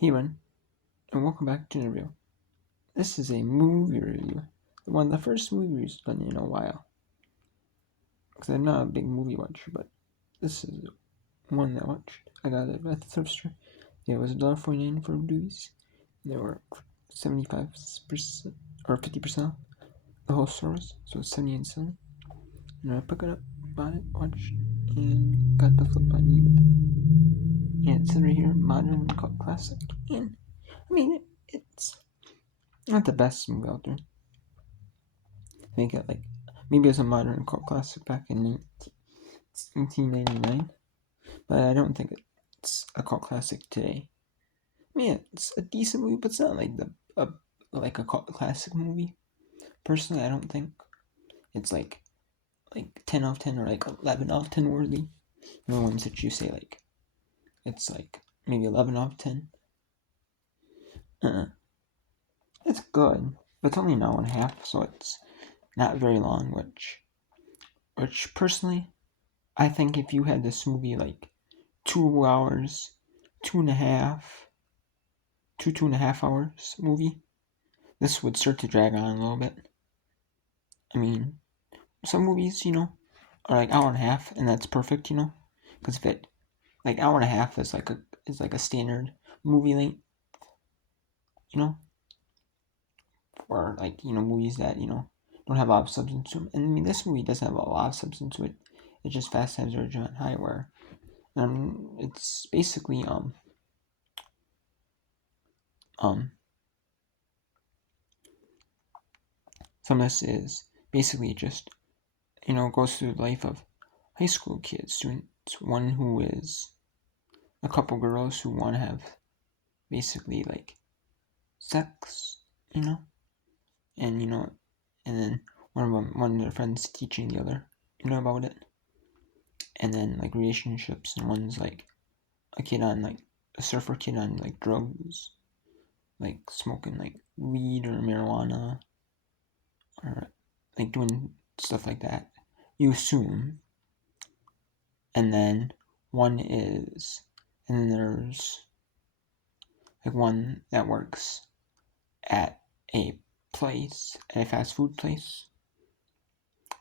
Hey everyone, and welcome back to the review. This is a movie review, one of the first movie reviews I've done in a while. Because I'm not a big movie watcher, but this is one that I watched. I got it at the thrift store. Yeah, it was $1.49 for movies. They were 75% or 50% off the whole stores, so it's 79 cents. And I picked it up, bought it, watched, and got the flip on eBay. And it's right here, modern cult classic. And I mean, it's not the best movie out there. I think it maybe it's a modern cult classic back in 1999, but I don't think it's a cult classic today. I mean, it's a decent movie, but it's not like like a cult classic movie. Personally, I don't think it's like 10 out of 10 or like 11 out of 10 worthy. You know, ones that you say like it's like maybe 11 out of 10. It's good, but it's only an hour and a half, so it's not very long. Which personally, I think if you had this movie like 2 hours, two and a half, 2.5 hours movie, this would start to drag on a little bit. I mean, some movies, are like hour and a half, and that's perfect, because if it like hour and a half is like a standard movie length, you know, or like movies that don't have a lot of substance to them. And I mean, this movie doesn't have a lot of substance to it. It's just Fast Times at Ridgemont High, where it's basically some of this is basically just goes through the life of high school kids, students. One who is a couple girls who want to have basically like sex, and and then one of their friends teaching the other, about it, and then like relationships, and one's like a kid on like a surfer kid on like drugs, like smoking like weed or marijuana, or like doing stuff like that. You assume, and then and then there's like one that works at a at a fast food place,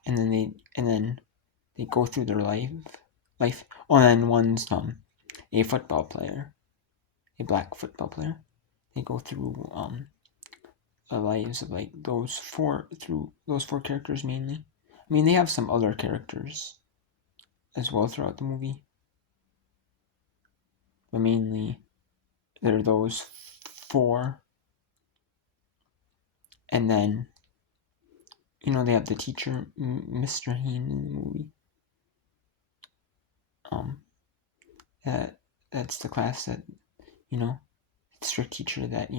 and then they go through their life. Oh, and then one's a football player, a black football player. They go through the lives of like those four characters mainly. I mean, they have some other characters as well throughout the movie, but mainly they're those four. And then they have the teacher, Mr. Hain, in the movie. That's the class that strict teacher that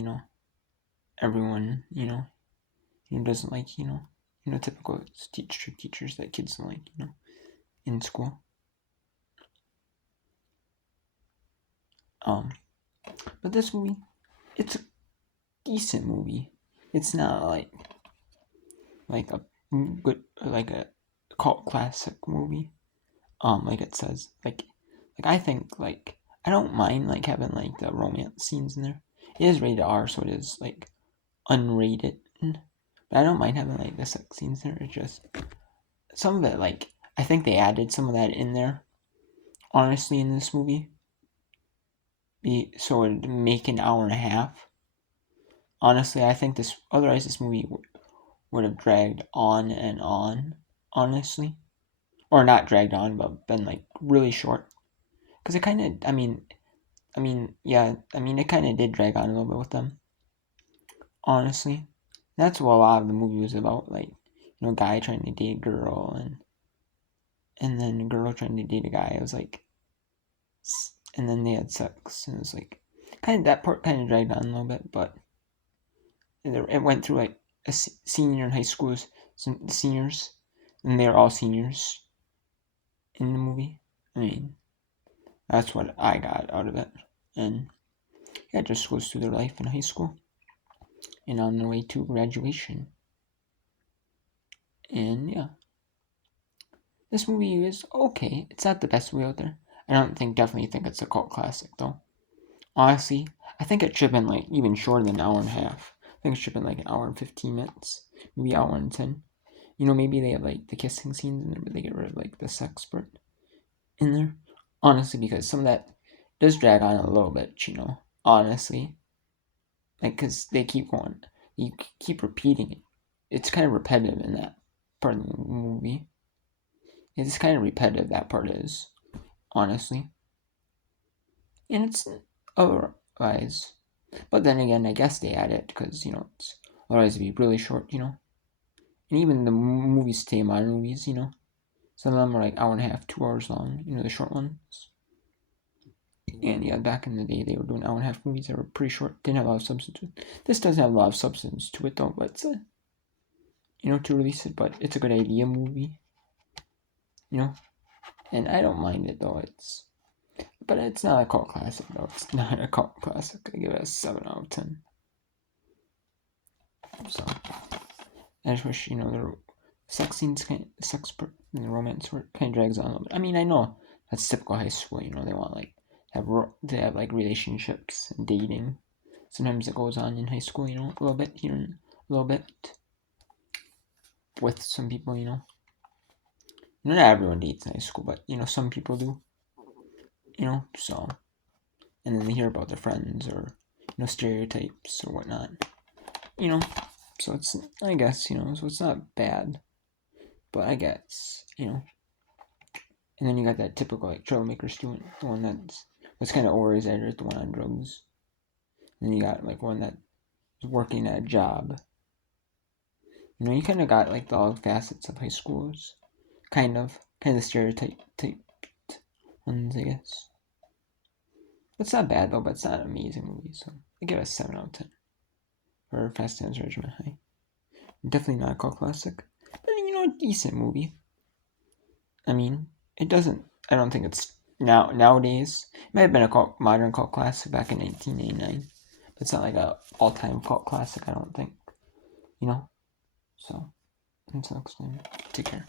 everyone doesn't like, typical strict teachers that kids don't like, in school. But this movie, it's a decent movie. It's not like a good like a cult classic movie. Like it says, like I think like I don't mind like having like the romance scenes in there. It is rated R, so it is like unrated, but I don't mind having like the sex scenes there. It's just some of it, like I think they added some of that in there, honestly, in this movie, so it'd make an hour and a half. Honestly, I think this movie would have dragged on and on, honestly, or not dragged on, but been like really short. Because it kind of, it kind of did drag on a little bit with them, honestly. That's what a lot of the movie was about, like, guy trying to date a girl, and then a girl trying to date a guy. It was like, and then they had sex, and it was like, that part kind of dragged on a little bit, but it went through like a senior in high school, some seniors, and they're all seniors in the movie. I mean, that's what I got out of it, and yeah, it just goes through their life in high school and on their way to graduation. And yeah, this movie is okay. It's not the best movie out there. I don't definitely think it's a cult classic though. Honestly, I think it should have been like even shorter than an hour and a half. I think it should have been like an hour and 15 minutes, maybe hour and 10. Maybe they have like the kissing scenes in there, but they get rid of like the sex part in there. Honestly, because some of that does drag on a little bit. Honestly, like because they keep going, you keep repeating it. It's kind of repetitive in that part of the movie. It's kind of repetitive, that part is, honestly. And it's otherwise. But then again, I guess they add it because, it's otherwise it'd be really short. And even the movies today, modern movies. Some of them are like hour and a half, 2 hours long, the short ones. And yeah, back in the day, they were doing hour and a half movies that were pretty short, didn't have a lot of substance to it. This doesn't have a lot of substance to it, though, but, to release it, but it's a good idea movie. And I don't mind it, though, but it's not a cult classic, though. It's not a cult classic. I give it a 7 out of 10. So, I just wish, the sex scenes, sex part, and the romance work kind of drags on a little bit. I mean, I know that's typical high school. They want like to have like relationships and dating. Sometimes it goes on in high school. A little bit here and a little bit with some people. Not everyone dates in high school, but some people do. So, and then they hear about their friends or stereotypes or whatnot. So it's, I guess, so it's not bad, but I guess, and then you got that typical like troublemaker student, the one that's kind of over his edge, the one on drugs. And then you got like one that's working at a job. You kind of got like all facets of high schoolers, kind of stereotyped ones, I guess. It's not bad though, but it's not an amazing movie, so I give it a 7 out of 10 for Fast Times at Ridgemont High. Definitely not a cult classic, but a decent movie. I mean, it doesn't. I don't think it's nowadays. It might have been a modern cult classic back in 1989, but it's not like a all-time cult classic. I don't think. So until next time, take care.